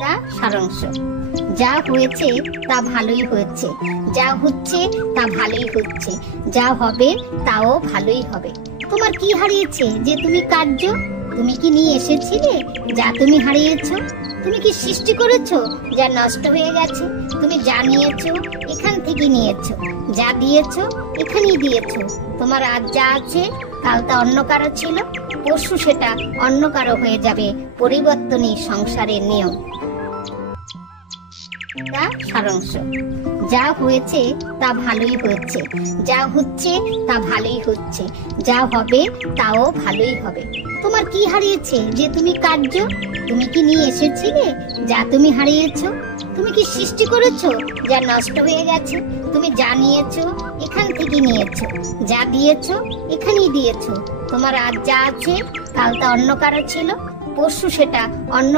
তা সারাংশ। যা হয়েছে তা ভালোই হয়েছে, যা হচ্ছে তা ভালোই হচ্ছে, যা হবে তাও ভালোই হবে। তোমার কি হারিয়েছে যে তুমি কার্য? তুমি কি নিয়ে এসেছিলে যা তুমি হারিয়েছো? তুমি কি সৃষ্টি করেছো যা নষ্ট হয়ে গেছে? তুমি যা নিয়েছো এখান থেকে নিয়েছো, যা দিয়েছো এখানেই দিয়েছো। তোমার আজ যা আছে কাল তা অন্য কারো ছিল, পরশু সেটা অন্য কারো হয়ে যাবে। পরিবর্তনই সংসারের নিয়ম। তা সারাংশ। যা হয়েছে তা ভালোই হয়েছে, যা হচ্ছে তা ভালোই হচ্ছে, যা হবে তাও ভালোই হবে। তোমার কি হারিয়েছে যে তুমি কার্য? তুমি কি নিয়ে এসেছিলে যা তুমি হারিয়েছো? তুমি কি সৃষ্টি করেছো যা নষ্ট হয়ে গেছে? তুমি যা নিয়েছো এখান থেকে নিয়েছো, যা দিয়েছো এখানেই দিয়েছো। তোমার আজ যা আছে কাল তা অন্য কারো ছিল, পরশু সেটা অন্য